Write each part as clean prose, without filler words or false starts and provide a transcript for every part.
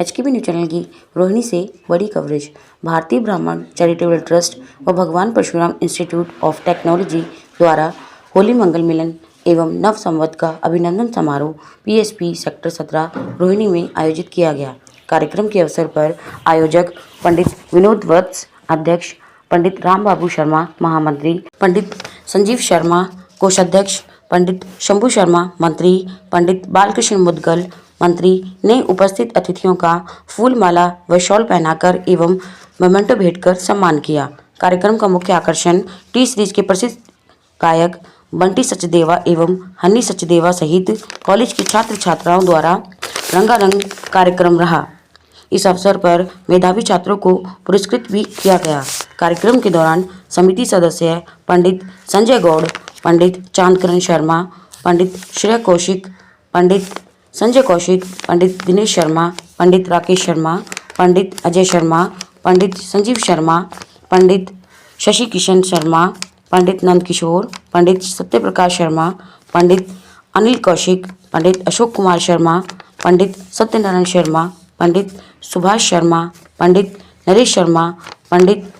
एचकेबी news channel की रोहिणी से बड़ी कवरेज। भारतीय ब्राह्मण चैरिटेबल ट्रस्ट व भगवान परशुराम इंस्टीट्यूट ऑफ टेक्नोलॉजी द्वारा होली मंगल मिलन एवं नव संवत का अभिनंदन समारोह पीएसपी सेक्टर 17 रोहिणी में आयोजित किया गया। कार्यक्रम के अवसर पर आयोजक पंडित विनोद वत्स, अध्यक्ष पंडित राम बाबू शर्मा, महामंत्री पंडित संजीव शर्मा, कोषाध्यक्ष पंडित शंभू शर्मा, मंत्री पंडित बालकृष्ण मुदगल मंत्री ने उपस्थित अतिथियों का फूल माला व शॉल पहनाकर एवं मोमेंटो भेंटकर सम्मान किया। कार्यक्रम का मुख्य आकर्षण टी सीरीज के प्रसिद्ध गायक बंटी सचदेवा एवं हनी सचदेवा सहित कॉलेज के छात्र छात्राओं द्वारा रंगारंग कार्यक्रम रहा। इस अवसर पर मेधावी छात्रों को पुरस्कृत भी किया गया। कार्यक्रम के दौरान समिति सदस्य पंडित संजय गौड़, पंडित चांदकरण शर्मा, पंडित श्रेय कौशिक, पंडित संजय कौशिक, पंडित दिनेश शर्मा, पंडित राकेश शर्मा, पंडित अजय शर्मा, पंडित संजीव शर्मा, पंडित शशि किशन शर्मा, पंडित नंद किशोर, पंडित सत्यप्रकाश शर्मा, पंडित अनिल कौशिक, पंडित अशोक कुमार शर्मा, पंडित सत्यनारायण शर्मा, पंडित सुभाष शर्मा, पंडित नरेश शर्मा, पंडित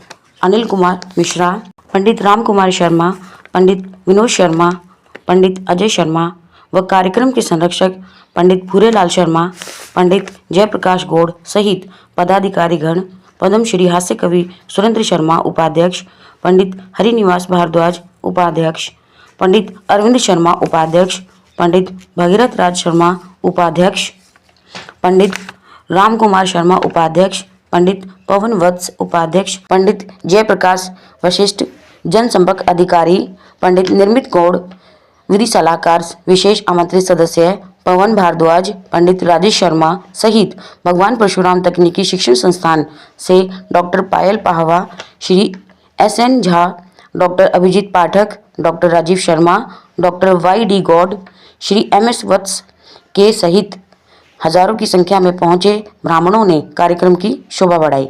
अनिल कुमार मिश्रा, पंडित राम कुमार शर्मा, पंडित विनोद शर्मा, पंडित अजय शर्मा व कार्यक्रम के संरक्षक पंडित भूरेलाल शर्मा, पंडित जयप्रकाश गौड़ सहित पदाधिकारीगण, पद्मश्री हास्य कवि सुरेंद्र शर्मा उपाध्यक्ष, पंडित हरिनिवास भारद्वाज उपाध्यक्ष, पंडित अरविंद शर्मा उपाध्यक्ष, पंडित भगीरथ राज शर्मा उपाध्यक्ष, पंडित राम कुमार शर्मा उपाध्यक्ष, पंडित पवन वत्स उपाध्यक्ष, पंडित जयप्रकाश वशिष्ठ जनसंपर्क अधिकारी, पंडित निर्मित गौड़ विधि सलाहकार, विशेष आमंत्रित सदस्य पवन भारद्वाज, पंडित राजेश शर्मा सहित भगवान परशुराम तकनीकी शिक्षण संस्थान से doctor Payal Pahwa, Shri SN Jha, doctor Abhijeet Pathak, doctor Rajeev Sharma, doctor YD Gaur, Shri MS Vats के सहित हजारों की संख्या में पहुंचे ब्राह्मणों ने कार्यक्रम की शोभा बढ़ाई।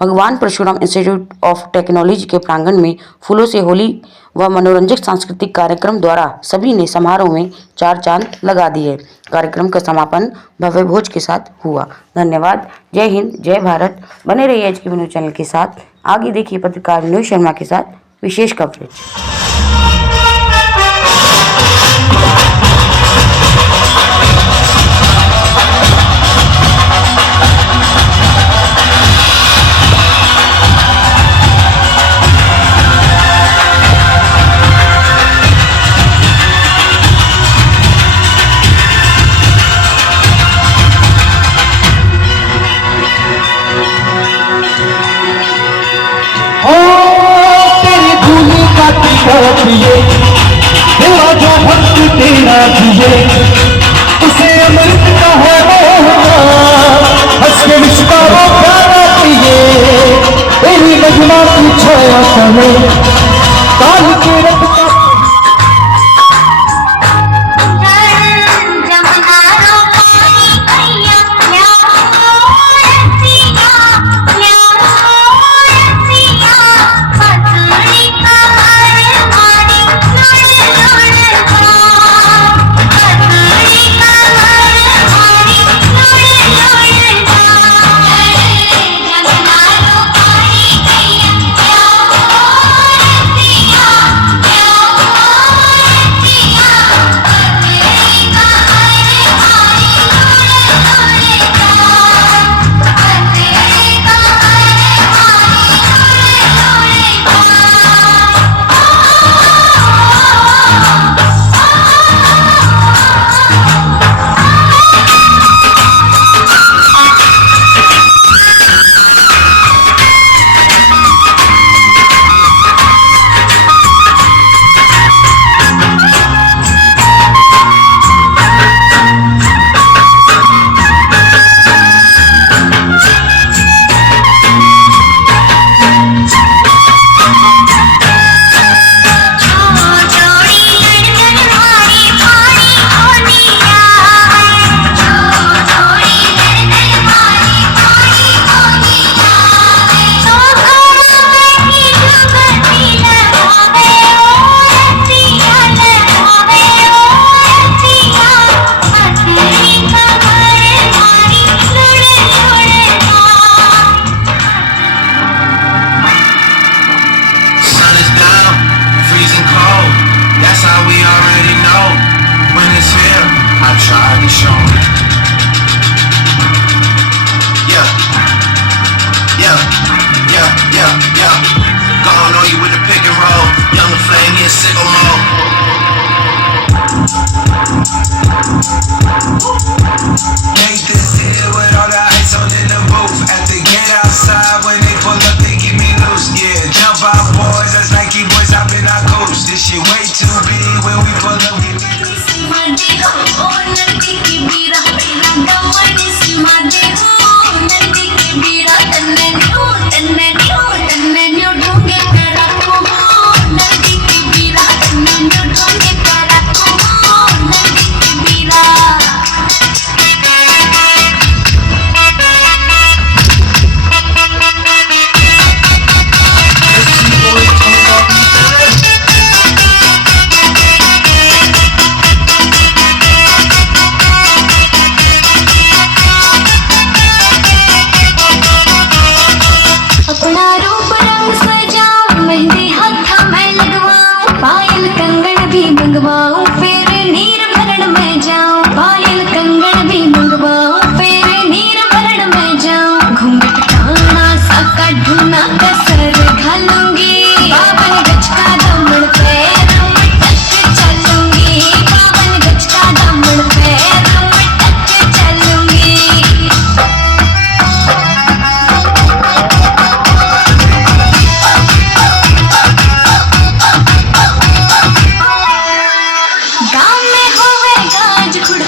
भगवान परशुराम इंस्टीट्यूट ऑफ टेक्नोलॉजी के प्रांगण में फूलों से होली व मनोरंजक सांस्कृतिक कार्यक्रम द्वारा सभी ने समारोह में चार चांद लगा दिए। कार्यक्रम का समापन भव्य भोज के साथ हुआ। धन्यवाद। जय हिंद, जय भारत। बने रहिए एचकेबी न्यूज चैनल के साथ। आगे देखिए पत्रकार विनोद शर्मा के साथ विशेष कवरेज। तेरा जो भक्त तेरा जिए उसे अमृत का है हंस के विश्व वो प्यारा पिए तेरी महिमा की छाया तले काल के रथ का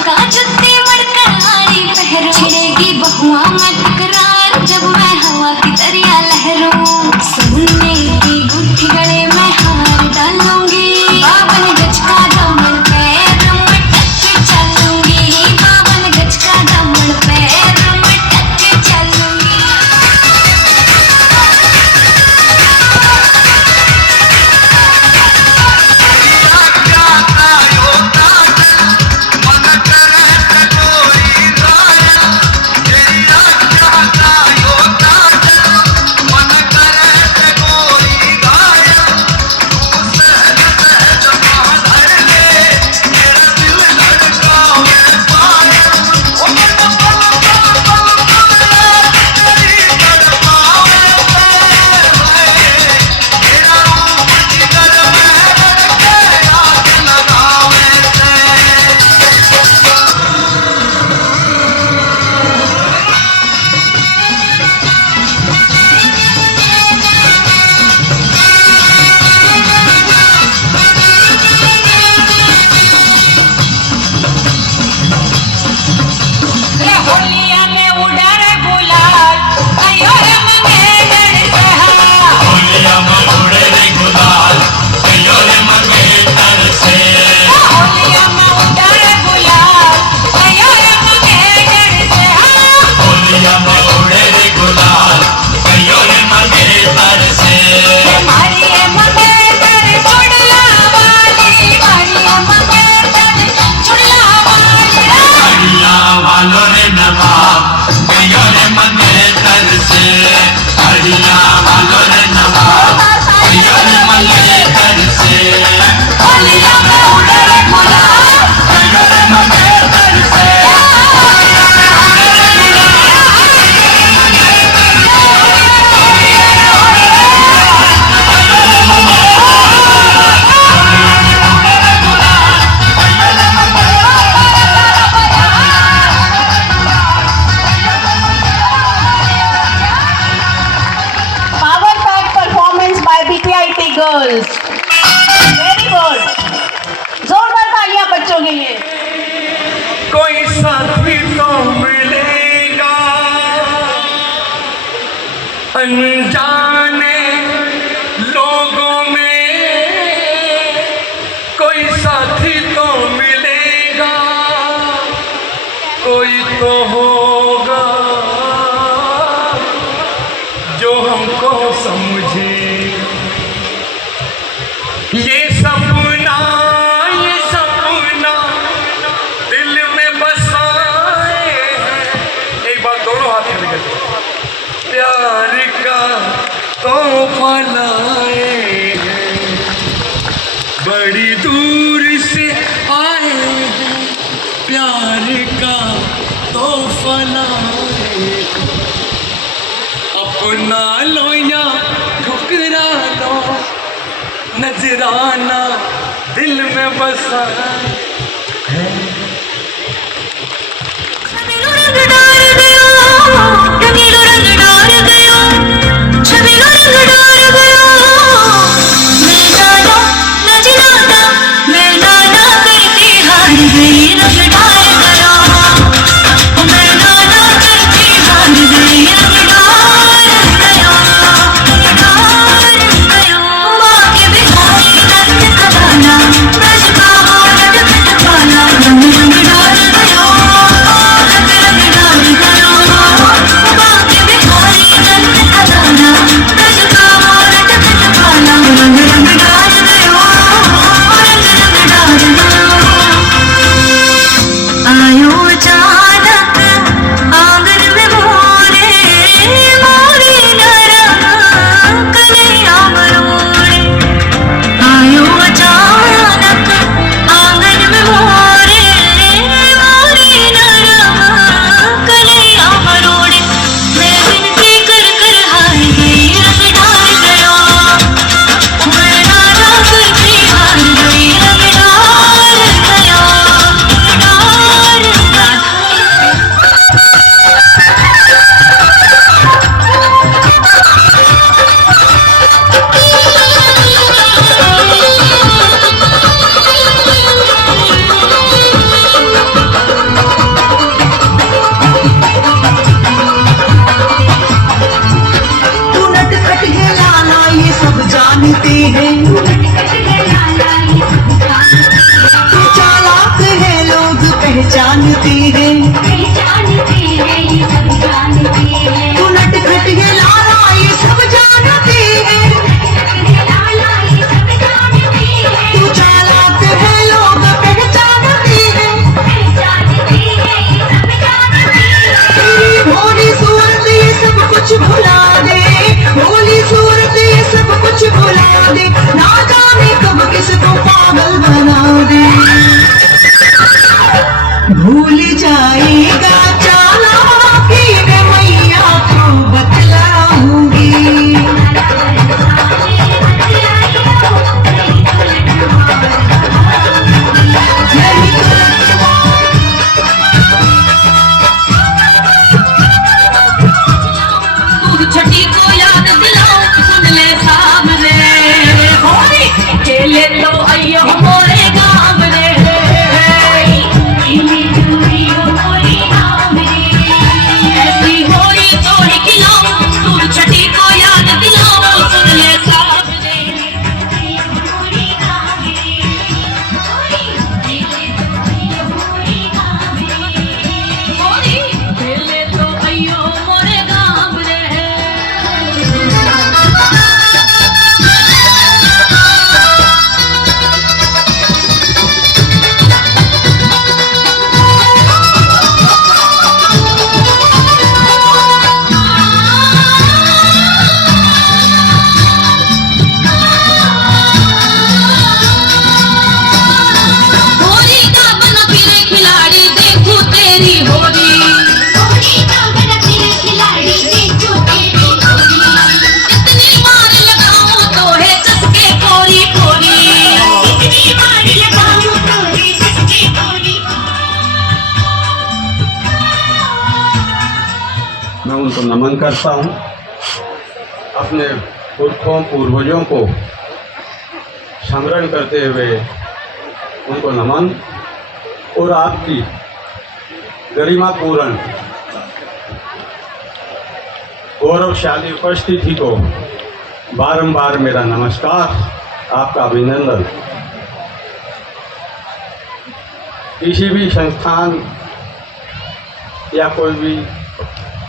का जुत्ती मड़कर आड़ी पहरो छिड़ेगी बहुआ में टकरार जब मैं हवा की दरिया लहरों सोने की गुत्थी गले में हार डालूंगी 52 गज का दामन पैर में टक चलूंगी 52 गज का दामन पैर में टक चलूंगी गर्ल्स वेरी गुड जोरदार तालियां बच्चों के लिए कोई साथी तो मिलेगा अनजाने लोगों में कोई साथी तो मिलेगा कोई तो होगा जो हमको समझे ये सपना दिल में बसाए हैं। एक बार दोनों हाथ में लेकर प्यार का तोहफा लाए हैं बड़ी दूर से आए हैं प्यार का तोहफा लाए हैं अपना लो या ठुकरा लो नजराना दिल में बसा है पहचानती है, पहचानती है ये सब जानती है। तू नटखट ये लाला ये सब जानती है, लाला ये सब जानती है। तू चालाक है लोग पहचानती है, पहचानती है ये सब जानती है। तेरी भोली सूरत ये सब कुछ भुला दे, भोली सूरत ये सब कुछ भुला दे, ना जाने कब किसको पागल बना दे। भूल जाएगा चालाकी मैं मैया को बतलाऊंगी, नहीं दूध छठी को याद दिलाओ, सुन ले सामने होली खेले तो अयो मोरे गाँव रे। खेले चूड़ी हो मोरी नाम रे। ऐसी होली तोड़ी खिलाओ, दूध छठी को याद दिलाओ, सुन ले सामने मोरी नाम रे। खेले चूड़ी हो मोरी नाम रे। होली खेले तो अयो मोरे गाँव रे। होली का बन फिरे खिलाड़ी, देखूं तेरी होली। होली का बन फिरे खिलाड़ी, देखूं तेरी होली। कितनी बार लगाऊं तो है ससके कोरी कोरी। कितनी बार लगाऊं तोरे ससके कोरी। मैं उनको नमन करता हूँ, अपने पुरखों पूर्वजों को स्मरण करते हुए उनको नमन, और आपकी गरिमापूर्ण गौरवशाली उपस्थिति को बारंबार मेरा नमस्कार, आपका अभिनंदन। किसी भी संस्थान या कोई भी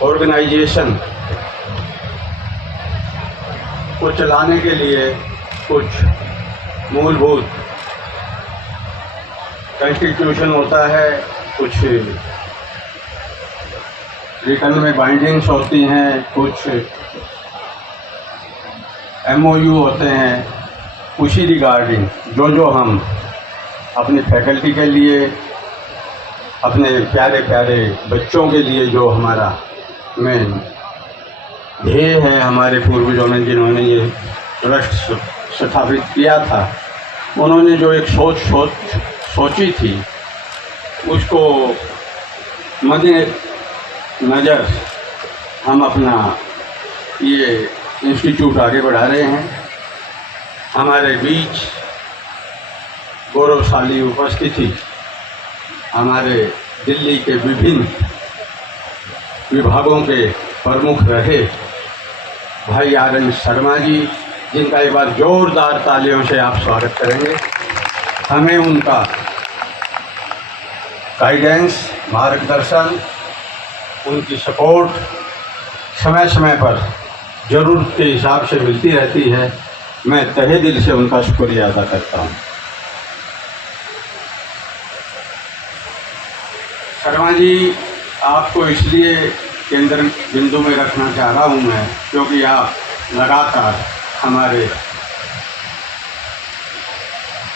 ऑर्गेनाइजेशन को चलाने के लिए कुछ मूलभूत कॉन्स्टिट्यूशन होता है, कुछ रिटर्न में बाइंडिंग्स होती हैं, कुछ MOU होते हैं। उसी रिगार्डिंग जो हम अपनी फैकल्टी के लिए, अपने प्यारे प्यारे बच्चों के लिए जो हमारा मेन ध्येय है, हमारे पूर्वजों ने जिन्होंने ये ट्रस्ट स्थापित किया था, उन्होंने जो एक सोची थी, उसको मद्देनज़र हम अपना ये इंस्टीट्यूट आगे बढ़ा रहे हैं। हमारे बीच गौरवशाली उपस्थिति हमारे दिल्ली के विभिन्न विभागों के प्रमुख रहे भाई RN शर्मा जी, जिनका एक बार जोरदार तालियों से आप स्वागत करेंगे। हमें उनका गाइडेंस, मार्गदर्शन, उनकी सपोर्ट समय समय पर ज़रूरत के हिसाब से मिलती रहती है। मैं तहे दिल से उनका शुक्रिया अदा करता हूँ। शर्मा जी, आपको इसलिए केंद्र बिंदु में रखना चाह रहा हूँ मैं, क्योंकि आप लगातार हमारे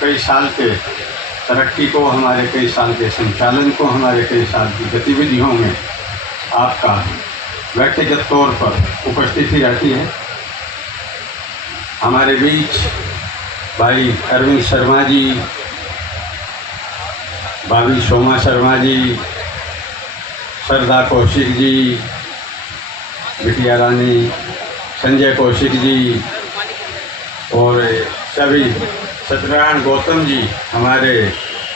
कई साल के तरक्की को, हमारे कई साल के संचालन को, हमारे कई साल की गतिविधियों में आपका व्यक्तिगत तौर पर उपस्थिति रहती है। हमारे बीच भाई अरविंद शर्मा जी, भाभी सोमा शर्मा जी, सरदा कौशिक जी, बिटिया रानी, संजय कौशिक जी और सभी सत्यनारायण गौतम जी हमारे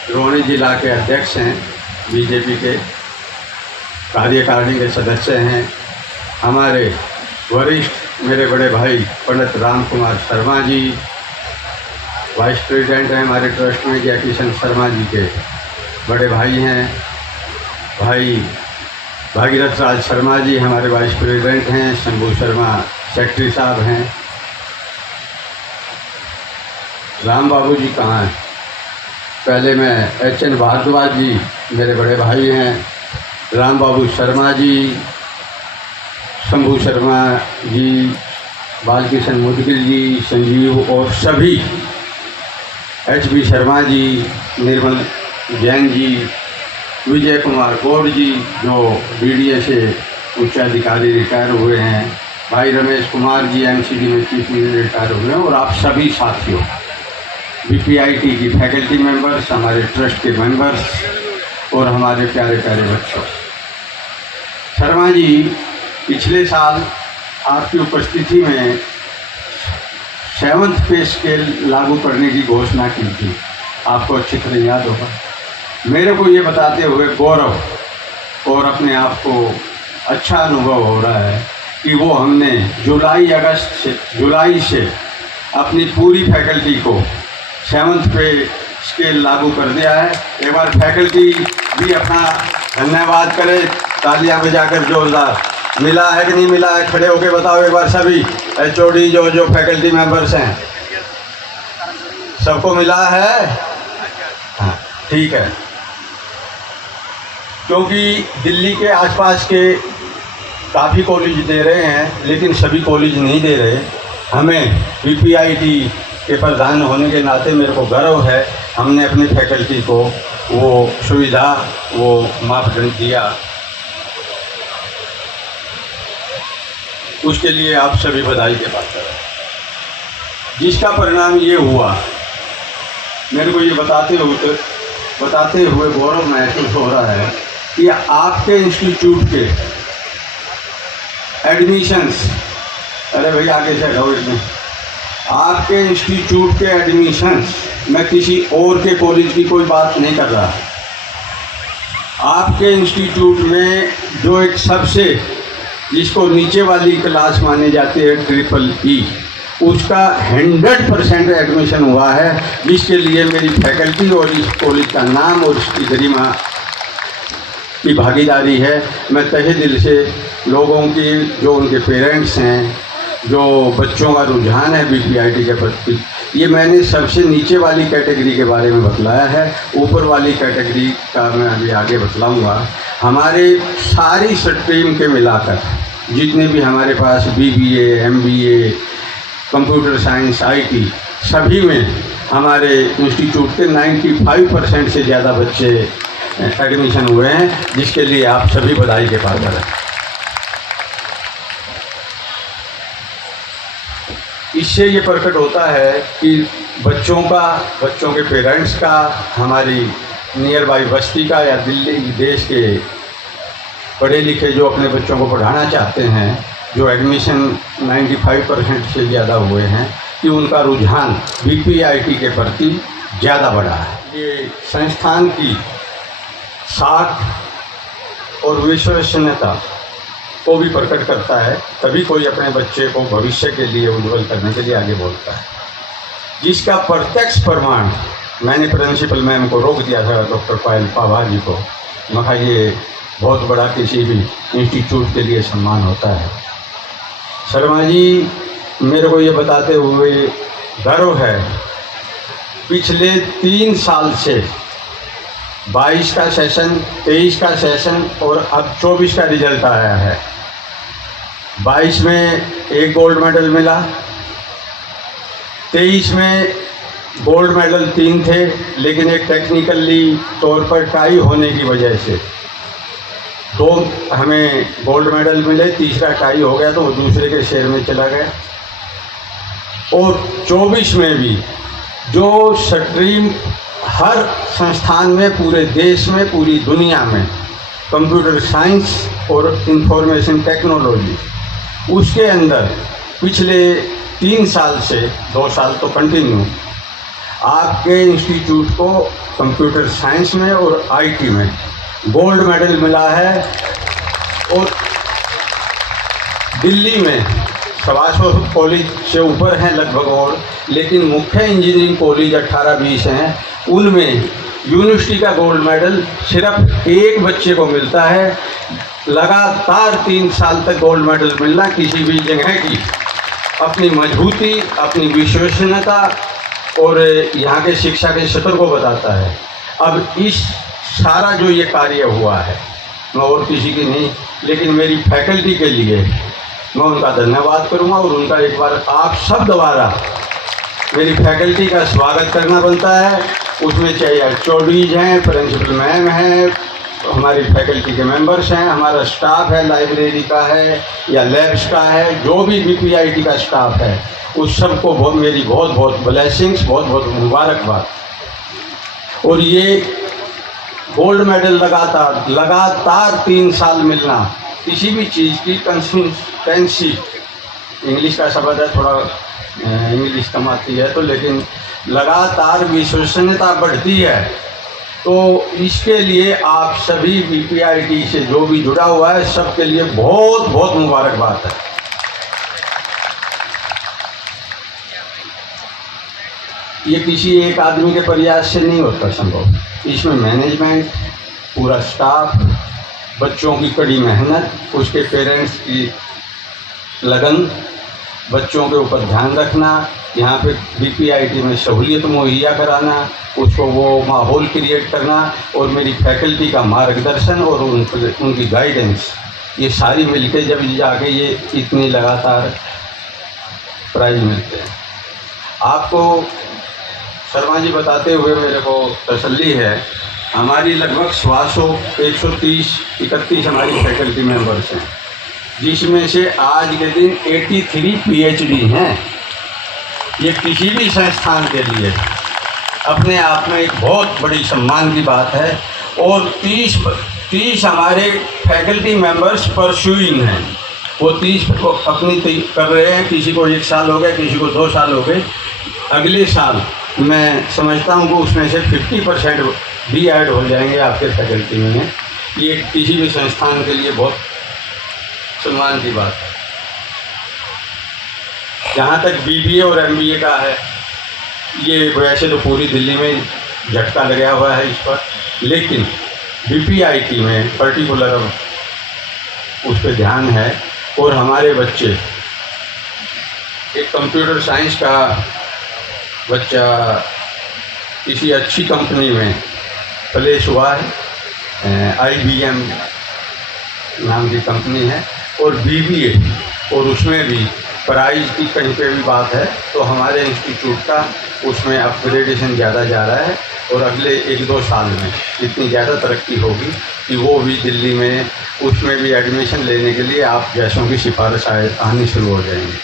रोहिणी जिला के अध्यक्ष हैं, बीजेपी के कार्यकारिणी के सदस्य हैं। हमारे वरिष्ठ मेरे बड़े भाई पंडित राम कुमार शर्मा जी, वाइस प्रेसिडेंट हैं हमारे ट्रस्ट में, जय किशन शर्मा जी के बड़े भाई हैं। भाई भागीरथ राज शर्मा जी हमारे वाइस प्रेसिडेंट हैं, शंभू शर्मा सेक्रेटरी साहब हैं। राम बाबू जी कहाँ हैं? पहले मैं HN भारद्वाज जी मेरे बड़े भाई हैं, राम बाबू शर्मा जी, शंभू शर्मा जी, बालकिशन मुदगिल जी, संजीव और सभी, HB शर्मा जी, निर्मल जैन जी, विजय कुमार गौड़ जी जो BDA से उच्चाधिकारी रिटायर हुए हैं, भाई रमेश कुमार जी MCD में चीफ इंजीनियर रिटायर हुए हैं, और आप सभी साथियों, BPIT की फैकल्टी मेंबर्स, हमारे ट्रस्ट के मेंबर्स और हमारे प्यारे प्यारे बच्चों। शर्मा जी पिछले साल आपकी उपस्थिति में 7th पे स्केल लागू करने की घोषणा की थी, आपको अच्छी तरह याद होगा। मेरे को ये बताते हुए गौरव और अपने आप को अच्छा अनुभव हो रहा है कि वो हमने जुलाई से अपनी पूरी फैकल्टी को 7th पे स्केल लागू कर दिया है। एक बार फैकल्टी भी अपना धन्यवाद करे, तालियां बजाकर जोरदार। मिला है कि नहीं मिला है? खड़े होकर बताओ एक बार सभी HOD जो फैकल्टी मेंबर्स हैं, सबको मिला है? हाँ, ठीक है। क्योंकि दिल्ली के आसपास के काफ़ी कॉलेज दे रहे हैं, लेकिन सभी कॉलेज नहीं दे रहे। हमें BPIT के प्रधान होने के नाते मेरे को गर्व है, हमने अपनी फैकल्टी को वो सुविधा, वो मापदंड दिया। उसके लिए आप सभी बधाई के पात्र हैं। जिसका परिणाम ये हुआ, मेरे को ये बताते हुए गौरव महसूस हो रहा है कि आपके इंस्टीट्यूट के एडमिशन्स, अरे भाई आगे से हटाओ इसमें, आपके इंस्टीट्यूट के एडमिशन्स, मैं किसी और के कॉलेज की कोई बात नहीं कर रहा, आपके इंस्टीट्यूट में जो एक सबसे जिसको नीचे वाली क्लास मानी जाती है EEE, उसका 100% एडमिशन हुआ है, जिसके लिए मेरी फैकल्टी और इस कॉलेज का नाम और इसकी गरिमा की भागीदारी है। मैं तहे दिल से लोगों की, जो उनके पेरेंट्स हैं, जो बच्चों का रुझान है BPIT के प्रति, ये मैंने सबसे नीचे वाली कैटेगरी के बारे में बतलाया है। ऊपर वाली कैटेगरी का मैं अभी आगे बतलाऊँगा। हमारे सारी स्ट्रीम के मिलाकर जितने भी हमारे पास BBA, MBA, computer science, IT, सभी में हमारे इंस्टीट्यूट के 95% से ज़्यादा बच्चे एडमिशन हुए हैं, जिसके लिए आप सभी बधाई के पात्र हैं। इससे ये प्रकट होता है कि बच्चों के पेरेंट्स का, हमारी नियर बाई बस्ती का या दिल्ली देश के पढ़े लिखे जो अपने बच्चों को पढ़ाना चाहते हैं, जो एडमिशन 95% से ज़्यादा हुए हैं, कि उनका रुझान BPIT के प्रति ज़्यादा बढ़ा है। ये संस्थान की साख और विश्वसनीयता को भी प्रकट करता है। तभी कोई अपने बच्चे को भविष्य के लिए उज्ज्वल करने के लिए आगे बोलता है, जिसका प्रत्यक्ष प्रमाण मैंने प्रिंसिपल मैम को रोक दिया था, डॉक्टर पायल पाभा जी को। मैं कहा ये बहुत बड़ा किसी भी इंस्टीट्यूट के लिए सम्मान होता है। शर्मा जी, मेरे को ये बताते हुए गर्व है, पिछले 3 साल से 22 का सेशन, 23 का सेशन और अब 24 का रिजल्ट आया है। 22 में 1 गोल्ड मेडल मिला, 23 में गोल्ड मेडल 3 थे, लेकिन एक टेक्निकली तौर पर टाई होने की वजह से 2 हमें गोल्ड मेडल मिले, तीसरा टाई हो गया तो वो दूसरे के शेयर में चला गया। और 24 में भी जो स्ट्रीम हर संस्थान में, पूरे देश में, पूरी दुनिया में कंप्यूटर साइंस और इंफॉर्मेशन टेक्नोलॉजी, उसके अंदर पिछले 3 साल से 2 साल तो कंटिन्यू आपके इंस्टीट्यूट को कंप्यूटर साइंस में और IT में गोल्ड मेडल मिला है। और दिल्ली में 125 कॉलेज से ऊपर हैं लगभग, और लेकिन मुख्य इंजीनियरिंग कॉलेज 18-20 हैं, उनमें यूनिवर्सिटी का गोल्ड मेडल सिर्फ एक बच्चे को मिलता है। लगातार 3 साल तक गोल्ड मेडल मिलना किसी भी जगह की अपनी मजबूती, अपनी विश्वसनीयता और यहाँ के शिक्षा के स्तर को बताता है। अब इस सारा जो ये कार्य हुआ है, मैं और किसी की नहीं, लेकिन मेरी फैकल्टी के लिए मैं उनका धन्यवाद करूँगा और उनका एक बार आप सब द्वारा मेरी फैकल्टी का स्वागत करना बनता है। उसमें चाहे HODs हैं, प्रिंसिपल मैम हैं, हमारी फैकल्टी के मेंबर्स हैं, हमारा स्टाफ है, लाइब्रेरी का है या लैब्स का है, जो भी BPIT का स्टाफ है, उस सबको मेरी बहुत बहुत ब्लेसिंग्स, बहुत बहुत मुबारकबाद। और ये गोल्ड मेडल लगातार 3 साल मिलना किसी भी चीज़ की कंसिस्टेंसी, इंग्लिश का शब्द है, थोड़ा इंग्लिश कम आती है तो, लेकिन लगातार विश्वसनीयता बढ़ती है। तो इसके लिए आप सभी BPIT से जो भी जुड़ा हुआ है सबके लिए बहुत बहुत मुबारकबाद है। ये किसी एक आदमी के प्रयास से नहीं होता संभव। इसमें मैनेजमेंट, पूरा स्टाफ, बच्चों की कड़ी मेहनत, उसके पेरेंट्स की लगन, बच्चों के ऊपर ध्यान रखना, यहाँ पे BPIT में सहूलियत मुहैया कराना, उसको वो माहौल क्रिएट करना और मेरी फैकल्टी का मार्गदर्शन और उनकी गाइडेंस, ये सारी मिलके जब जाके ये इतनी लगातार प्राइज मिलते हैं। आपको शर्मा जी बताते हुए मेरे को तसल्ली है, हमारी लगभग 130-131 हमारी फैकल्टी मेंबर्स हैं, जिसमें से आज के दिन 83 PhD हैं। ये किसी भी संस्थान के लिए अपने आप में एक बहुत बड़ी सम्मान की बात है। और 30 हमारे फैकल्टी मेंबर्स परस्यूइंग हैं, वो 30 को अपनी कर रहे हैं। किसी को 1 साल हो गए, किसी को 2 साल हो गए। अगले साल मैं समझता हूँ कि उसमें से 50% भी ऐड हो जाएंगे आपके फैकल्टी में। ये किसी भी संस्थान के लिए बहुत सम्मान की बात है। जहाँ तक BBA और MBA का है, ये वैसे तो पूरी दिल्ली में झटका लगा हुआ है इस पर, लेकिन BPIT में पर्टिकुलर उस पर ध्यान है। और हमारे बच्चे, एक कंप्यूटर साइंस का बच्चा किसी अच्छी कंपनी में प्लेस हुआ है, IBM नाम की कंपनी है, और BBA, और उसमें भी प्राइज की कहीं पे भी बात है तो हमारे इंस्टीट्यूट का उसमें अपग्रेडेशन ज़्यादा जा रहा है। और अगले 1-2 साल में इतनी ज़्यादा तरक्की होगी कि वो भी दिल्ली में उसमें भी एडमिशन लेने के लिए आप जैसों की सिफारिश आनी शुरू हो जाएंगी।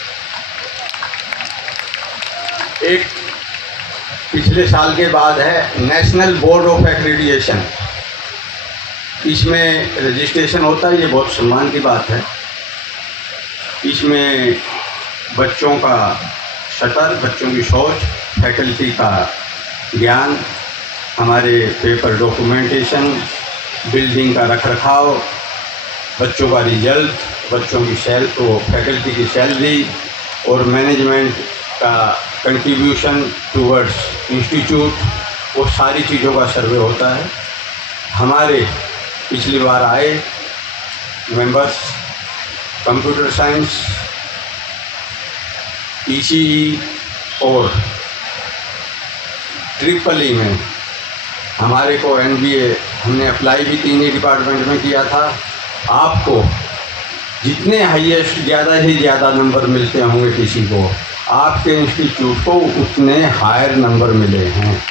एक पिछले साल के बाद है नेशनल बोर्ड ऑफ एक्रेडिटेशन, इसमें रजिस्ट्रेशन होता है। ये बहुत सम्मान की बात है। इसमें बच्चों का स्तर, बच्चों की सोच, फैकल्टी का ज्ञान, हमारे पेपर डॉक्यूमेंटेशन, बिल्डिंग का रखरखाव, बच्चों का रिजल्ट, बच्चों की फैकल्टी की सैलरी और मैनेजमेंट का कंट्रीब्यूशन टूवर्ड्स इंस्टीट्यूट, वो सारी चीज़ों का सर्वे होता है। हमारे पिछली बार आए मेंबर्स कंप्यूटर साइंस, ECE और EEE में हमारे को MBA हमने अप्लाई भी 3 ही डिपार्टमेंट में किया था। आपको जितने हाईएस्ट ज़्यादा से ज़्यादा नंबर मिलते होंगे किसी को, आपके इंस्टीट्यूट को उतने हायर नंबर मिले हैं।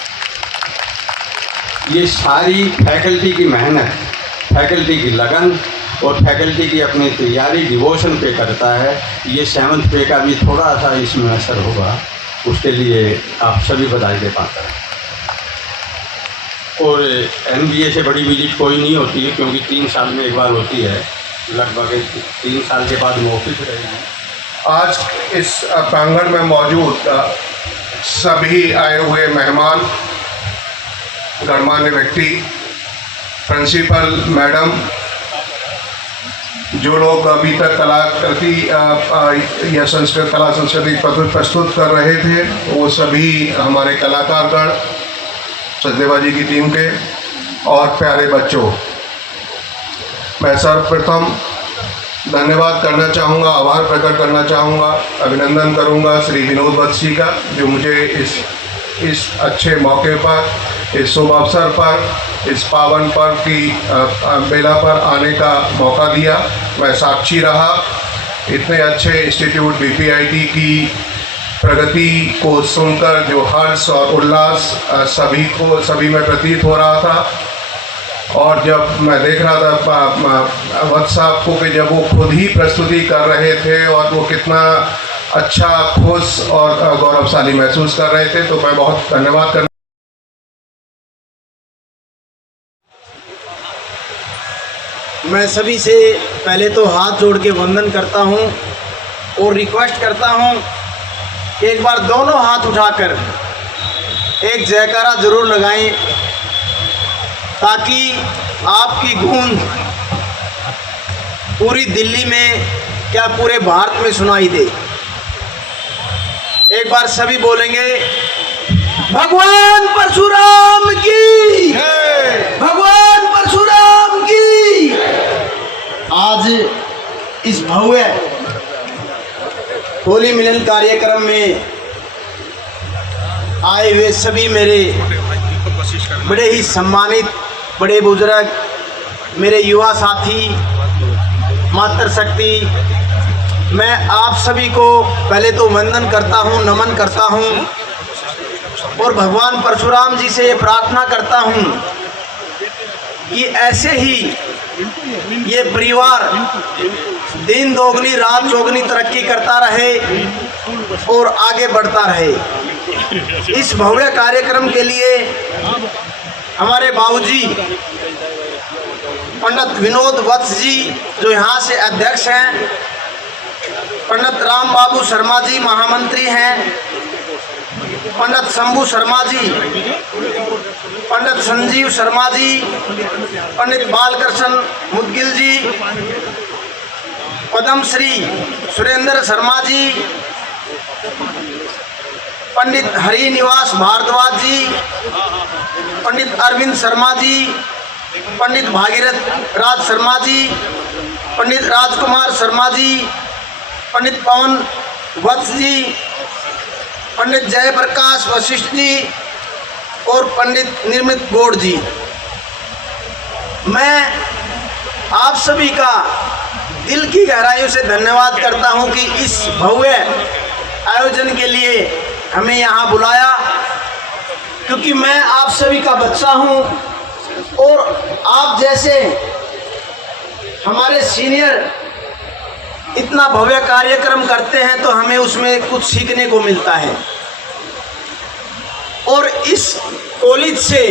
ये सारी फैकल्टी की मेहनत, फैकल्टी की लगन और फैकल्टी की अपनी तैयारी डिवोशन पे करता है। ये 7th पे का भी थोड़ा सा इसमें असर होगा, उसके लिए आप सभी बधाई दे पाते हैं। और MBA से बड़ी विजिट कोई नहीं होती है, क्योंकि 3 साल में एक बार होती है, लगभग 3 साल के बाद मौखिक रहेगी। आज इस प्रांगण में मौजूद सभी आए हुए मेहमान, गणमान्य व्यक्ति, प्रिंसिपल मैडम, जो लोग अभी तक कलाकृति या संस्कृत कला संस्कृति प्रस्तुत कर रहे थे, वो सभी हमारे कलाकारगण, सजदेबाजी की टीम के और प्यारे बच्चों, मैं सर्वप्रथम धन्यवाद करना चाहूँगा, आभार प्रकट करना चाहूँगा, अभिनंदन करूँगा श्री विनोद वत्स जी का, जो मुझे इस अच्छे मौके पर, इस शुभ अवसर पर, इस पावन पर्व की बेला पर आने का मौका दिया। मैं साक्षी रहा इतने अच्छे इंस्टीट्यूट बीपीआईटी की प्रगति को सुनकर जो हर्ष और उल्लास सभी में प्रतीत हो रहा था। और जब मैं देख रहा था वत्स साहब को कि जब वो खुद ही प्रस्तुति कर रहे थे और वो कितना अच्छा, खुश और गौरवशाली महसूस कर रहे थे, तो मैं बहुत धन्यवाद करना। मैं सभी से पहले तो हाथ जोड़ के वंदन करता हूं और रिक्वेस्ट करता हूं कि एक बार दोनों हाथ उठाकर एक जयकारा ज़रूर लगाएं, ताकि आपकी गूंज पूरी दिल्ली में, क्या पूरे भारत में सुनाई दे। एक बार सभी बोलेंगे, भगवान परशुराम की, भगवान परशुराम की। आज इस भव्य होली मिलन कार्यक्रम में आए हुए सभी मेरे बड़े ही सम्मानित बड़े बुजुर्ग, मेरे युवा साथी, मातृशक्ति, मैं आप सभी को पहले तो वंदन करता हूं, नमन करता हूं और भगवान परशुराम जी से ये प्रार्थना करता हूं कि ऐसे ही ये परिवार दिन दोगुनी रात चौगुनी तरक्की करता रहे और आगे बढ़ता रहे। इस भव्य कार्यक्रम के लिए हमारे बाबूजी पंडित विनोद वत्स जी, जो यहाँ से अध्यक्ष हैं, पंडित राम बाबू शर्मा जी महामंत्री हैं, पंडित शंभू शर्मा जी, पंडित संजीव शर्मा जी, पंडित बालकृष्ण मुदगिल जी, पद्मश्री सुरेंद्र शर्मा जी, पंडित हरिनिवास भारद्वाज जी, पंडित अरविंद शर्मा जी, पंडित भागीरथ राज शर्मा जी, पंडित राजकुमार शर्मा जी, पंडित पवन वत्स जी, पंडित जयप्रकाश वशिष्ठ जी और पंडित निर्मित गौड़ जी। मैं आप सभी का दिल की गहराइयों से धन्यवाद करता हूं कि इस भव्य आयोजन के लिए हमें यहाँ बुलाया, क्योंकि मैं आप सभी का बच्चा हूं और आप जैसे हमारे सीनियर इतना भव्य कार्यक्रम करते हैं तो हमें उसमें कुछ सीखने को मिलता है। और इस कॉलेज से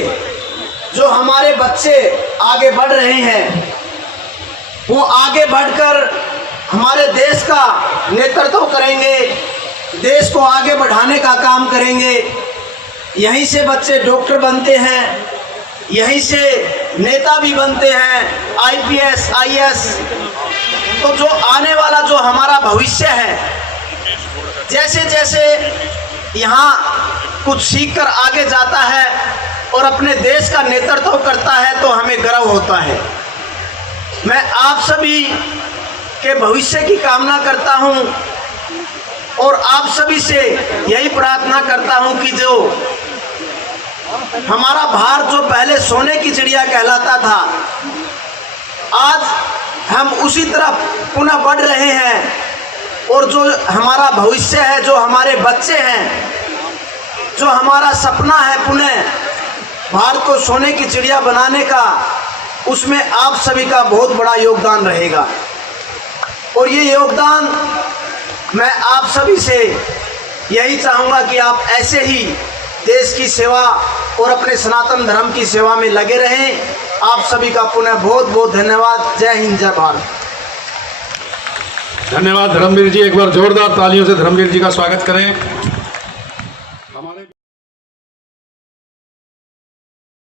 जो हमारे बच्चे आगे बढ़ रहे हैं, वो आगे बढ़कर हमारे देश का नेतृत्व करेंगे, देश को आगे बढ़ाने का काम करेंगे। यहीं से बच्चे डॉक्टर बनते हैं, यहीं से नेता भी बनते हैं, आईपीएस, आईएएस। तो जो आने वाला जो हमारा भविष्य है, जैसे जैसे यहाँ कुछ सीखकर आगे जाता है और अपने देश का नेतृत्व करता है, तो हमें गर्व होता है। मैं आप सभी के भविष्य की कामना करता हूँ और आप सभी से यही प्रार्थना करता हूँ कि जो हमारा भारत जो पहले सोने की चिड़िया कहलाता था, आज हम उसी तरफ पुनः बढ़ रहे हैं। और जो हमारा भविष्य है, जो हमारे बच्चे हैं, जो हमारा सपना है पुनः भारत को सोने की चिड़िया बनाने का, उसमें आप सभी का बहुत बड़ा योगदान रहेगा। और ये योगदान मैं आप सभी से यही चाहूँगा कि आप ऐसे ही देश की सेवा और अपने सनातन धर्म की सेवा में लगे रहें। आप सभी का पुनः बहुत बहुत धन्यवाद। जय हिंद, जय भारत। धन्यवाद धर्मवीर जी। एक बार जोरदार तालियों से धर्मवीर जी का स्वागत करें।